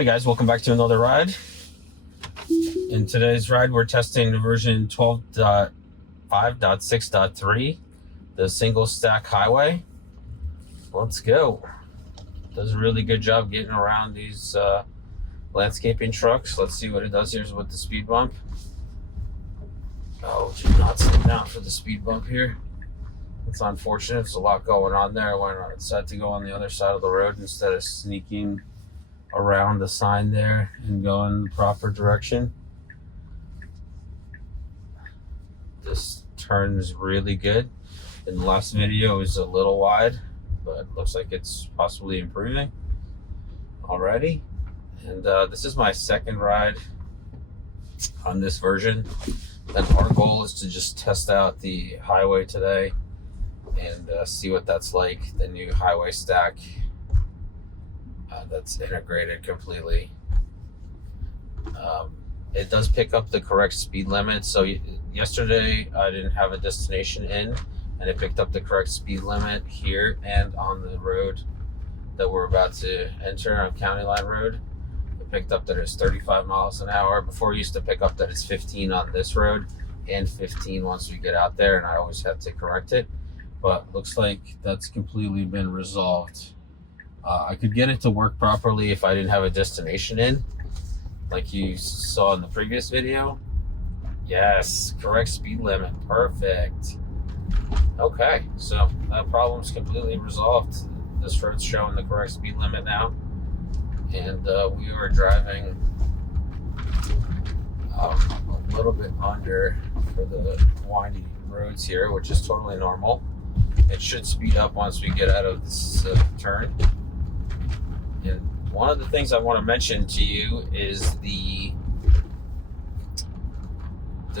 Hey guys, welcome back to another ride. In today's ride, we're testing version 12.5.6.3, the single stack highway. Let's go. Does a really good job getting around these landscaping trucks. Let's see what it does here with the speed bump. Oh, do not slow down for the speed bump here. It's unfortunate. There's a lot going on there. I decided to go on the other side of the road instead of sneaking around the sign there and go in the proper direction. This turn is really good. In the last video, it was a little wide, but it looks like it's possibly improving already. And this is my second ride on this version. And our goal is to just test out the highway today and see what that's like, the new highway stack that's integrated completely. It does pick up the correct speed limit. So yesterday I didn't have a destination in, and it picked up the correct speed limit here and on the road that we're about to enter on County Line Road. It picked up that it's 35 miles an hour. Before, it used to pick up that it's 15 on this road and 15 once we get out there, and I always had to correct it. But looks like that's completely been resolved. I could get it to work properly if I didn't have a destination in, like you saw in the previous video. Yes, correct speed limit, perfect. Okay, so that problem's completely resolved. This road's showing the correct speed limit now, and we are driving a little bit under for the windy roads here, which is totally normal. It should speed up once we get out of this turn. And one of the things I want to mention to you is the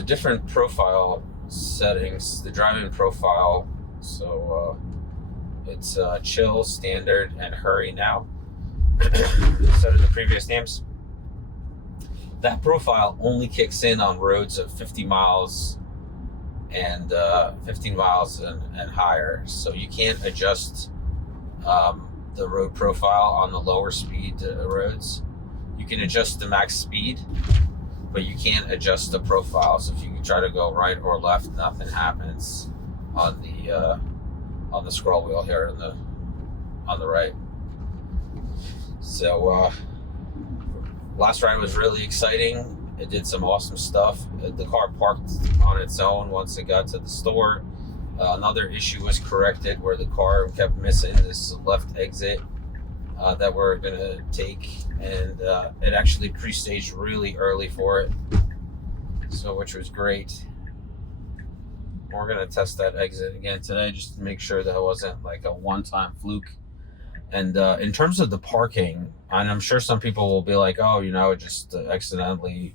different profile settings, the driving profile. So it's chill, standard, and hurry now instead of the previous names. That profile only kicks in on roads of 50 miles and 15 miles and higher. So you can't adjust the road profile on the lower speed roads. You can adjust the max speed, but you can't adjust the profile. So if you try to go right or left, nothing happens on the scroll wheel here on the right. So last ride was really exciting. It did some awesome stuff. The car parked on its own once it got to the store. Another issue was corrected where the car kept missing this left exit that we're going to take, and it actually pre-staged really early for it, so which was great. We're going to test that exit again today just to make sure that it wasn't like a one-time fluke. And in terms of the parking, and I'm sure some people will be like, oh, it just accidentally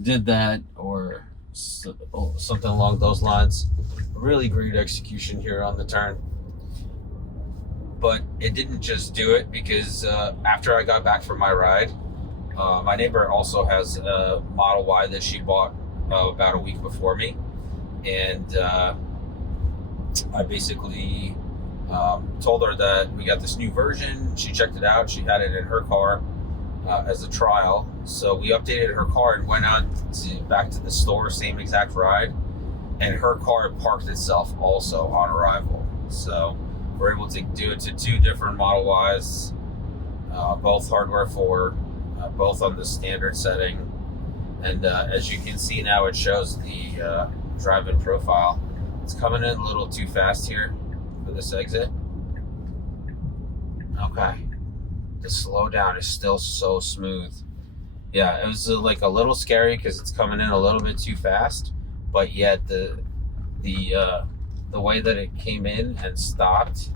did that or something along those lines. Really great execution here on the turn. But it didn't just do it, because after I got back from my ride, my neighbor also has a Model Y that she bought about a week before me. And I basically told her that we got this new version. She checked it out. She had it in her car as a trial. So we updated her car and went out back to the store, same exact ride. And her car parked itself also on arrival. So we're able to do it to two different Model Ys, both hardware 4, both on the standard setting. And as you can see now, it shows the drive-in profile. It's coming in a little too fast here for this exit. Okay. The slowdown is still so smooth. Yeah, it was like a little scary because it's coming in a little bit too fast. But yet the way that it came in and stopped,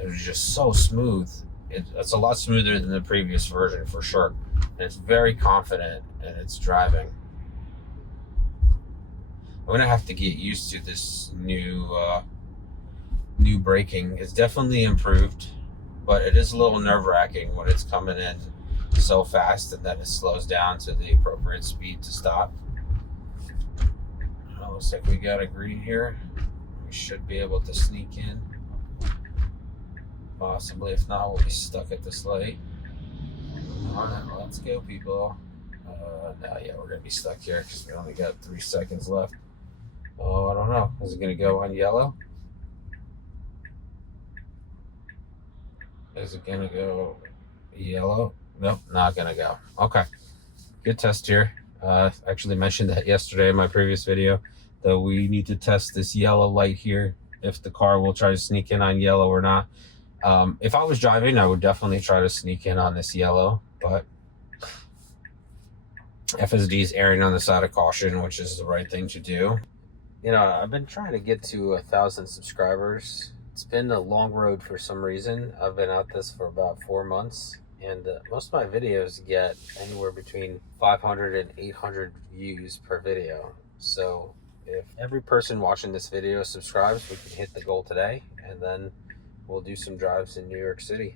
it was just so smooth. It's a lot smoother than the previous version for sure. And it's very confident in its driving. I'm gonna have to get used to this new braking. It's definitely improved, but it is a little nerve-wracking when it's coming in so fast and then it slows down to the appropriate speed to stop. Looks like we got a green here. We should be able to sneak in. Possibly, if not, we'll be stuck at this light. on, let's go, people. Now, yeah, we're gonna be stuck here because we only got 3 seconds left. Oh, I don't know. Is it gonna go on yellow? Is it gonna go yellow? Nope, not gonna go. Okay, good test here. I actually mentioned that yesterday in my previous video, that we need to test this yellow light here, if the car will try to sneak in on yellow or not. If I was driving, I would definitely try to sneak in on this yellow, but FSD is erring on the side of caution, which is the right thing to do. You know, I've been trying to get to 1,000 subscribers. It's been a long road for some reason. I've been at this for about 4 months, and most of my videos get anywhere between 500 and 800 views per video. So if every person watching this video subscribes, we can hit the goal today, and then we'll do some drives in New York City.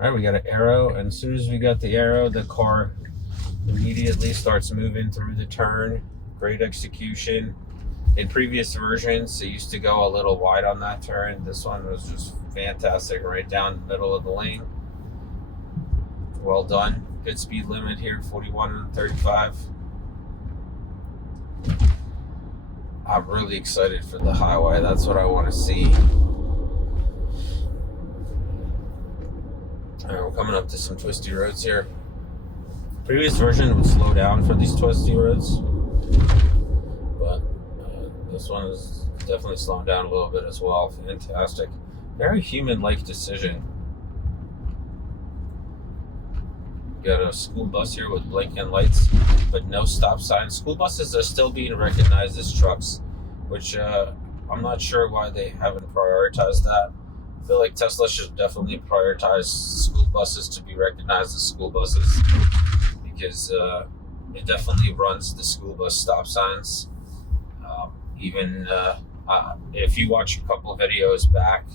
All right, we got an arrow, and as soon as we got the arrow, the car immediately starts moving through the turn. Great execution. In previous versions, it used to go a little wide on that turn. This one was just fantastic, right down the middle of the lane. Well done. Good speed limit here, 41 and 35. I'm really excited for the highway. That's what I want to see. All right, we're coming up to some twisty roads here. Previous version would slow down for these twisty roads, but this one is definitely slowing down a little bit as well. Fantastic. Very human-like decision. Got a school bus here with blinking lights, but no stop signs. School buses are still being recognized as trucks, which I'm not sure why they haven't prioritized that. I feel like Tesla should definitely prioritize school buses to be recognized as school buses, because it definitely runs the school bus stop signs. Even if you watch a couple of videos back,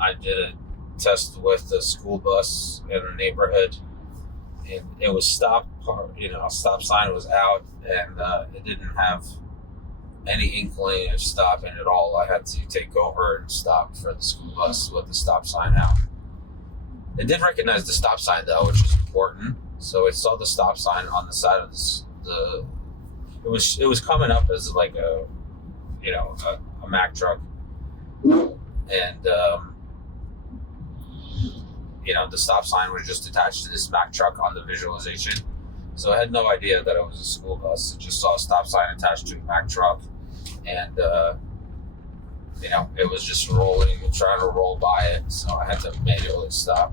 I did a test with a school bus in a neighborhood, and it was stop sign was out, and it didn't have any inkling of stopping at all. I had to take over and stop for the school bus with the stop sign out. It did recognize the stop sign though, which is important. So it saw the stop sign on the side of it was coming up as like a Mack truck, and the stop sign was just attached to this Mack truck on the visualization. So I had no idea that it was a school bus. It just saw a stop sign attached to a Mack truck, and it was just trying to roll by it. So I had to manually stop.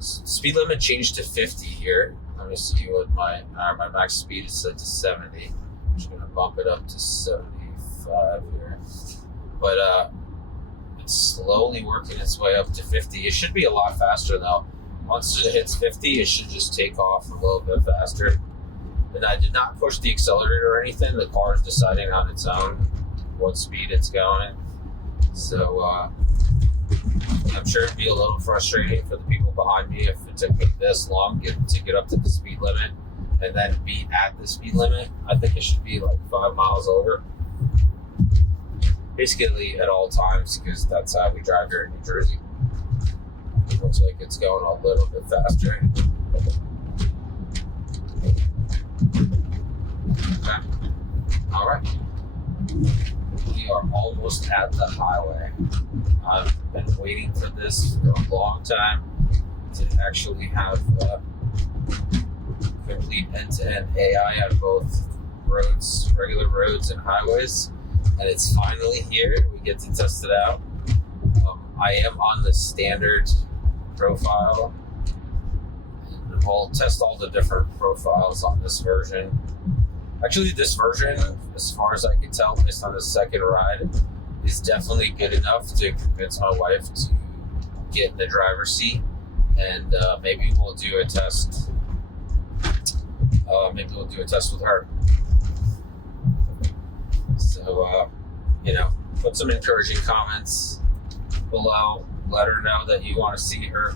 Speed limit changed to 50 here. Let me see what my max speed is set to 70. I'm just gonna bump it up to 75 here. But it's slowly working its way up to 50. It should be a lot faster though. Once it hits 50, it should just take off a little bit faster. And I did not push the accelerator or anything. The car is deciding on its own what speed it's going. So I'm sure it'd be a little frustrating for the people behind me if it took me this long to get up to the speed limit and then be at the speed limit. I think it should be like 5 miles over, basically at all times, because that's how we drive here in New Jersey. It looks like it's going a little bit faster. Okay. All right. We are almost at the highway. I've been waiting for this for a long time to actually have complete end-to-end AI on both roads, regular roads and highways, and it's finally here. We get to test it out. I am on the standard profile, and we'll test all the different profiles on this version. Actually, this version, as far as I can tell based on the second ride, is definitely good enough to convince my wife to get in the driver's seat, and maybe we'll do a test. Maybe we'll do a test with her. So, put some encouraging comments below. Let her know that you want to see her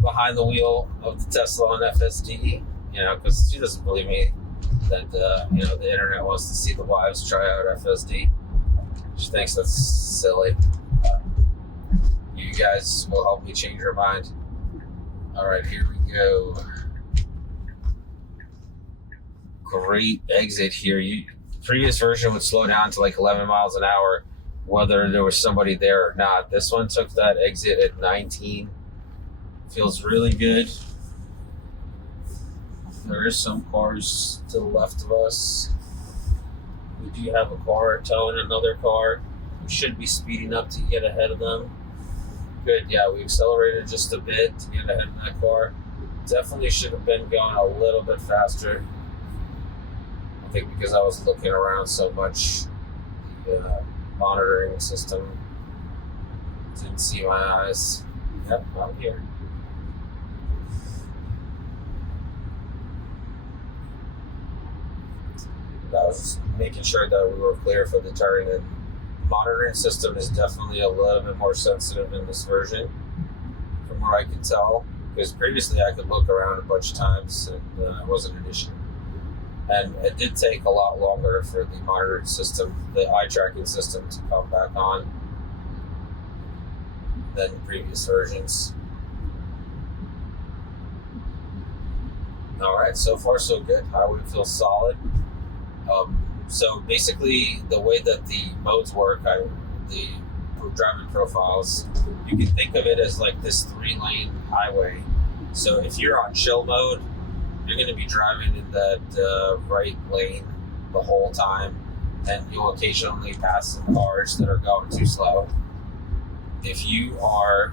behind the wheel of the Tesla on FSD. Because she doesn't believe me that the internet wants to see the wives try out FSD. She thinks that's silly. you guys will help me change your mind. All right, here we go. Great exit here. Previous version would slow down to like 11 miles an hour, whether there was somebody there or not. This one took that exit at 19. Feels really good. There is some cars to the left of us. We do have a car towing another car. We should be speeding up to get ahead of them. Good, yeah, we accelerated just a bit to get ahead of that car. Definitely should have been going a little bit faster. I think because I was looking around so much, the monitoring system didn't see my eyes. Yep, I'm here. I was just making sure that we were clear for the turn, and the monitoring system is definitely a little bit more sensitive in this version, from what I can tell, because previously I could look around a bunch of times and it wasn't an issue. And it did take a lot longer for the monitoring system, the eye tracking system, to come back on than previous versions. All right, so far so good. Highway feels solid. So basically, the way that the modes work, the driving profiles, you can think of it as like this 3-lane highway. So if you're on chill mode, you're going to be driving in that right lane the whole time, and you'll occasionally pass some cars that are going too slow. If you are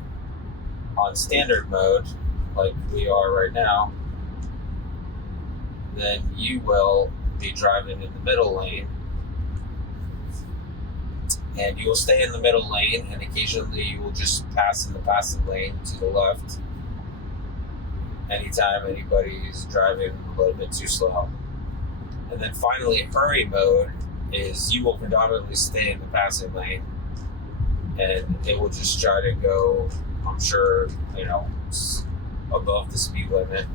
on standard mode, like we are right now, then you will be driving in the middle lane, and you will stay in the middle lane, and occasionally you will just pass in the passing lane to the left anytime anybody is driving a little bit too slow. And then finally, hurry mode is you will predominantly stay in the passing lane, and it will just try to go, I'm sure, above the speed limit.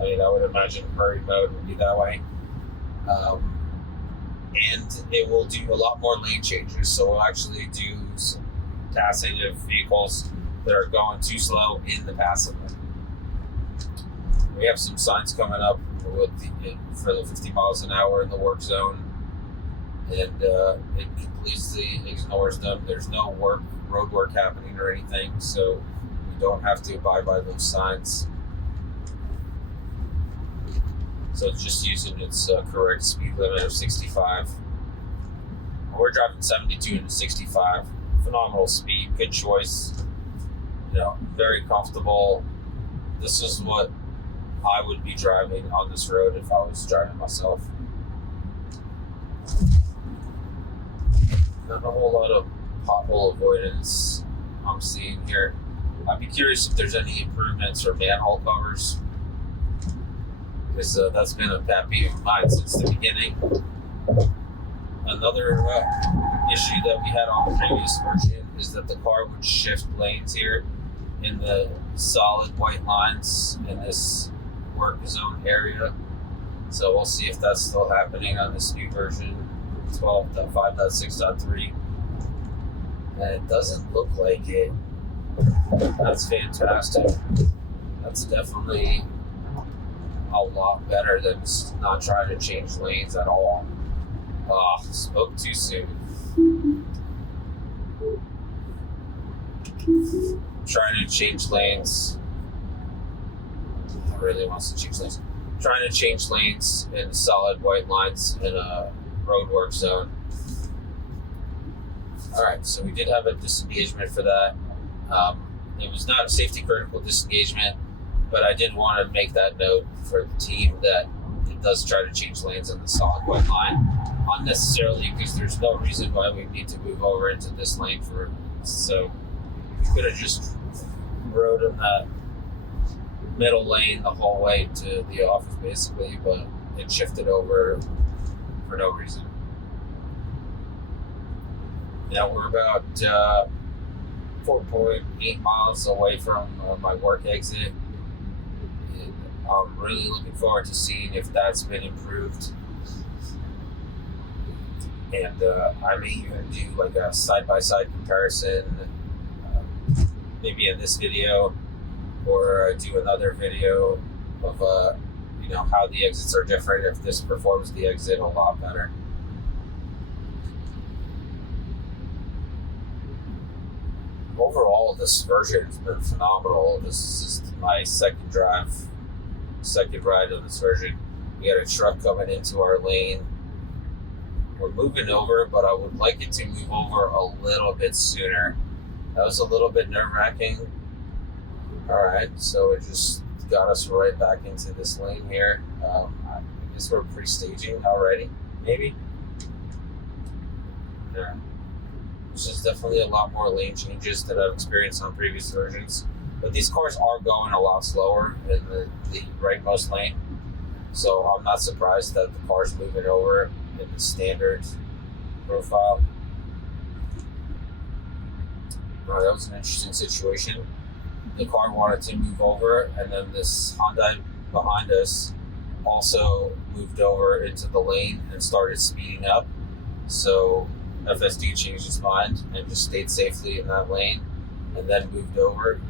I mean, I would imagine hurry mode would be that way. And it will do a lot more lane changes, so we'll actually do some passing of vehicles that are going too slow in the passing lane. We have some signs coming up for the 50 miles an hour in the work zone, and it completely ignores them. There's no road work happening or anything, so we don't have to abide by those signs. So it's just using its correct speed limit of 65. We're driving 72 into 65. Phenomenal speed, good choice. Very comfortable. This is what I would be driving on this road if I was driving myself. Not a whole lot of pothole avoidance I'm seeing here. I'd be curious if there's any improvements or manhole covers, because that's been a pet peeve of mine since the beginning. Another issue that we had on the previous version is that the car would shift lanes here in the solid white lines in this work zone area. So we'll see if that's still happening on this new version, 12.5.6.3. And it doesn't look like it. That's fantastic. That's definitely a lot better than not trying to change lanes at all. Spoke too soon. Trying to change lanes. I really wants to change lanes. Trying to change lanes in solid white lines in a road work zone. Alright, so we did have a disengagement for that. It was not a safety critical disengagement, but I did want to make that note for the team that it does try to change lanes in the solid white line unnecessarily, because there's no reason why we need to move over into this lane for. So we could have just rode in that middle lane the whole way to the office basically, but it shifted over for no reason. Now we're about 4.8 miles away from my work exit. I'm really looking forward to seeing if that's been improved. And I may even do like a side-by-side comparison maybe in this video or do another video of how the exits are different, if this performs the exit a lot better. Overall, this version has been phenomenal. This is my second ride on this version. We had a truck coming into our lane. We're moving over, but I would like it to move over a little bit sooner. That was a little bit nerve-wracking. All right, so it just got us right back into this lane here. I guess we're pre-staging already, maybe. Yeah. This is definitely a lot more lane changes that I've experienced on previous versions. But these cars are going a lot slower in the rightmost lane. So I'm not surprised that the car's moving over in the standard profile. That was an interesting situation. The car wanted to move over, and then this Hyundai behind us also moved over into the lane and started speeding up. So FSD changed its mind and just stayed safely in that lane and then moved over.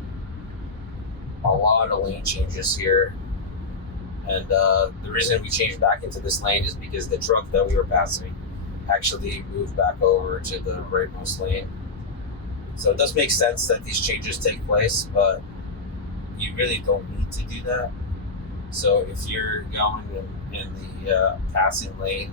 A lot of lane changes here. And the reason we changed back into this lane is because the truck that we were passing actually moved back over to the rightmost lane. So it does make sense that these changes take place, but you really don't need to do that. So if you're going in the passing lane,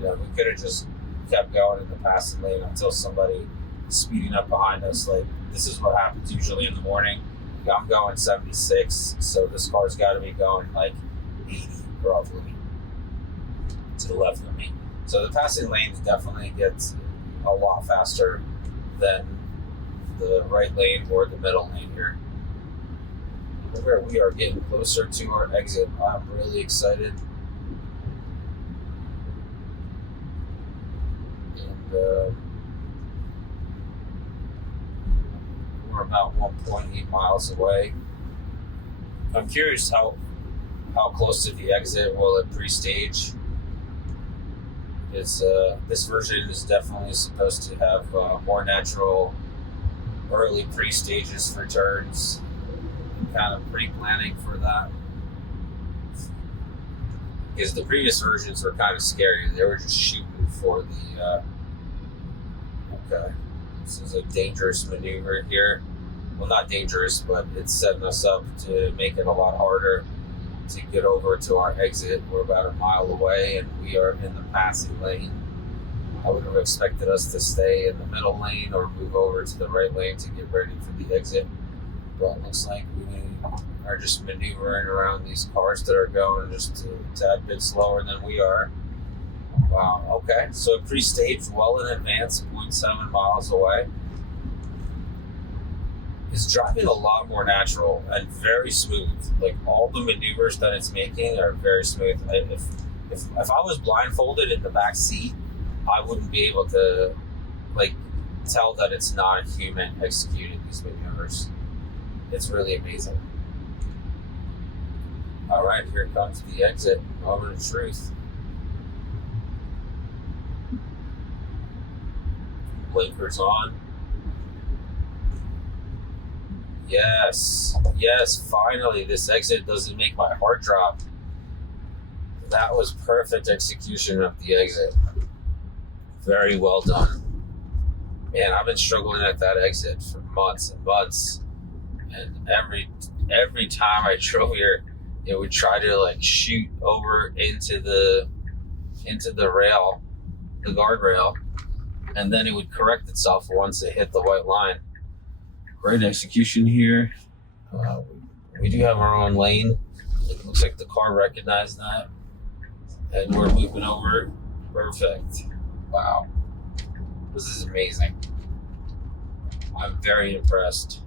we could have just kept going in the passing lane until somebody speeding up behind us. Like, this is what happens usually in the morning. I'm going 76, so this car's got to be going like 80 probably to the left of me. So the passing lanes definitely get a lot faster than the right lane or the middle lane here. Where we are getting closer to our exit, I'm really excited. And we're about 1.8 miles away. I'm curious how close to the exit will it pre-stage. This version is definitely supposed to have more natural early pre-stages for turns. Kind of pre-planning for that. Because the previous versions were kind of scary. They were just shooting for the... Okay. This is a dangerous maneuver here. Well, not dangerous, but it's setting us up to make it a lot harder to get over to our exit. We're about a mile away and we are in the passing lane. I would have expected us to stay in the middle lane or move over to the right lane to get ready for the exit. But it looks like we are just maneuvering around these cars that are going just a tad bit slower than we are. Wow, okay. So pre-staged well in advance, 0.7 miles away. It's driving a lot more natural and very smooth. Like, all the maneuvers that it's making are very smooth. If I was blindfolded in the back seat, I wouldn't be able to tell that it's not a human executing these maneuvers. It's really amazing. All right, here comes the exit. Moment of truth. Blinkers on. Yes, finally, this exit doesn't make my heart drop. That was perfect execution of the exit. Very well done. Man, I've been struggling at that exit for months and months. And every time I drove here, it would try to shoot over into the rail, the guardrail, and then it would correct itself once it hit the white line. Great execution here. We do have our own lane. It looks like the car recognized that, and we're moving over. Perfect. Wow, this is amazing. I'm very impressed.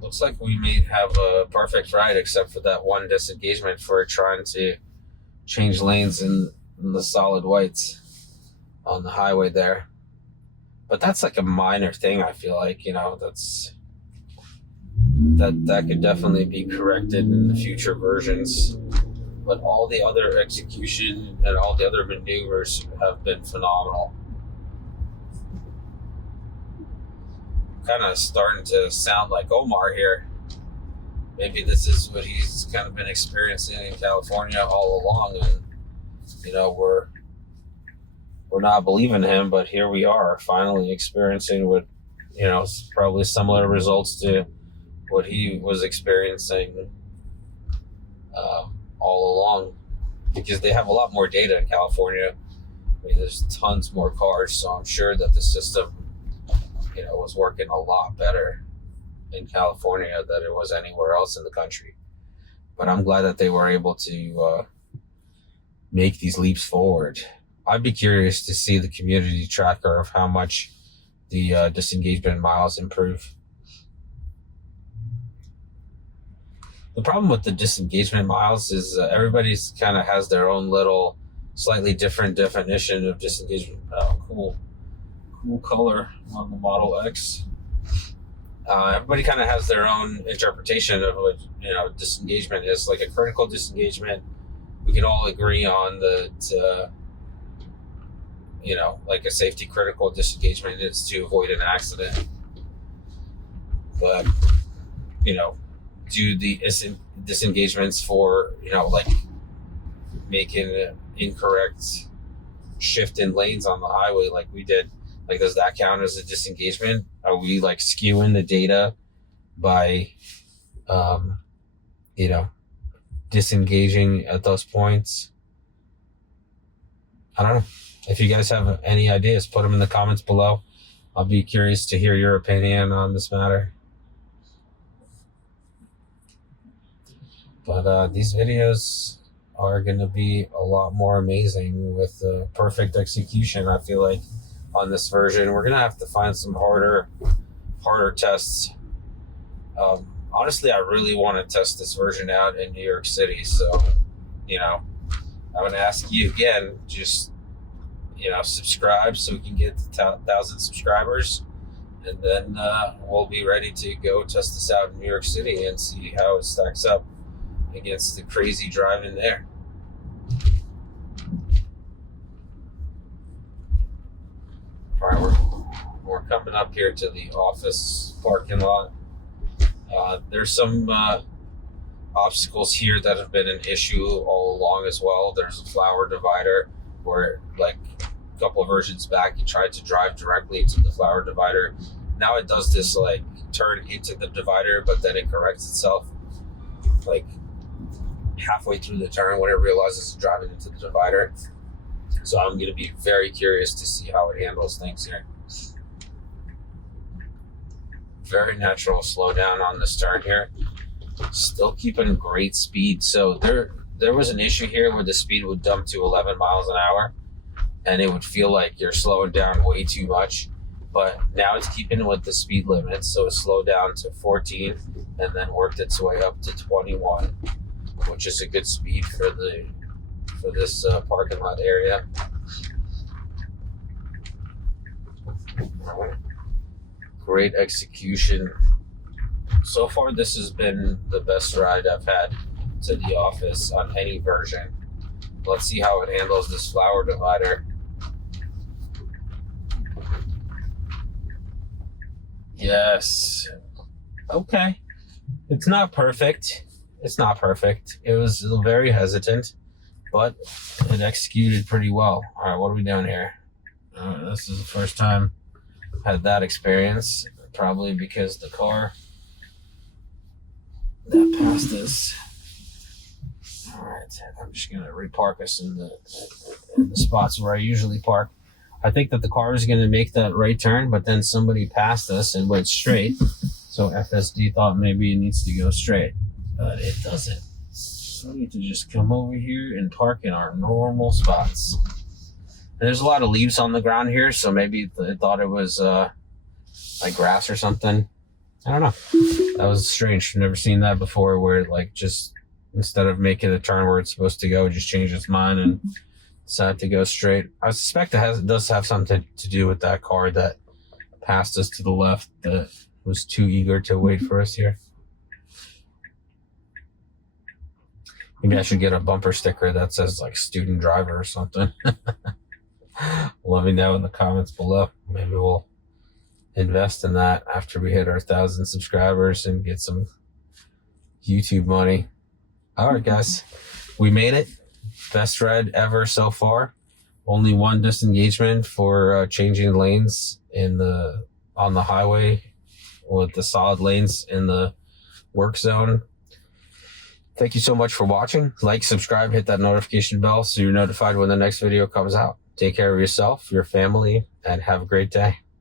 Looks like we may have a perfect ride except for that one disengagement for trying to change lanes in the solid whites on the highway there. But that's like a minor thing, I feel like, that could definitely be corrected in the future versions. But all the other execution and all the other maneuvers have been phenomenal. kind of starting to sound like Omar here. Maybe this is what he's kind of been experiencing in California all along, and we're not believing him, but here we are, finally experiencing what probably similar results to what he was experiencing all along, because they have a lot more data in California. I mean, there's tons more cars, so I'm sure that the system, was working a lot better in California than it was anywhere else in the country. But I'm glad that they were able to make these leaps forward. I'd be curious to see the community tracker of how much the disengagement miles improve. The problem with the disengagement miles is everybody's kind of has their own little slightly different definition of disengagement. Oh, cool color on the Model X. Everybody kind of has their own interpretation of what disengagement is. Like a critical disengagement, we can all agree on that. Like a safety critical disengagement is to avoid an accident. But do the disengagements for like making an incorrect shift in lanes on the highway, like we did. Like, does that count as a disengagement? Are we like skewing the data by, disengaging at those points? I don't know. If you guys have any ideas, put them in the comments below. I'll be curious to hear your opinion on this matter. But these videos are going to be a lot more amazing with perfect execution, I feel like. On this version, we're gonna have to find some harder tests. Honestly, I really want to test this version out in New York City, so I'm gonna ask you again, just subscribe so we can get to 1,000 subscribers, and then we'll be ready to go test this out in New York City and see how it stacks up against the crazy driving there. All right, we're coming up here to the office parking lot. There's some obstacles here that have been an issue all along as well. There's a flower divider where, like, a couple of versions back, you tried to drive directly into the flower divider. Now it does this, like, turn into the divider, but then it corrects itself, like, halfway through the turn when it realizes it's driving into the divider. So I'm going to be very curious to see how it handles things here. Very natural slowdown on this turn here. Still keeping great speed. So there was an issue here where the speed would dump to 11 miles an hour, and it would feel like you're slowing down way too much. But now it's keeping with the speed limits, so it slowed down to 14 and then worked its way up to 21, which is a good speed for this parking lot area. Great execution. So far, this has been the best ride I've had to the office on any version. Let's see how it handles this flower divider. Yes. Okay. It's not perfect. It was very hesitant, but it executed pretty well. All right, what are we doing here? This is the first time I had that experience, probably because the car that passed us. All right, I'm just gonna repark us in the spots where I usually park. I think that the car is gonna make that right turn, but then somebody passed us and went straight. So FSD thought maybe it needs to go straight, but it doesn't. So we need to just come over here and park in our normal spots. And there's a lot of leaves on the ground here, so maybe it thought it was like grass or something. I don't know. That was strange. I've never seen that before, where it, like, just instead of making a turn where it's supposed to go, just changed its mind and decided to go straight. I suspect it does have something to do with that car that passed us to the left that was too eager to wait for us here. Maybe I should get a bumper sticker that says, like, student driver or something. Let me know in the comments below. Maybe we'll invest in that after we hit our 1,000 subscribers and get some YouTube money. All right, guys, we made it. Best ride ever so far. Only one disengagement for changing lanes on the highway with the solid lanes in the work zone. Thank you so much for watching. Like, subscribe, hit that notification bell so you're notified when the next video comes out. Take care of yourself, your family, and have a great day.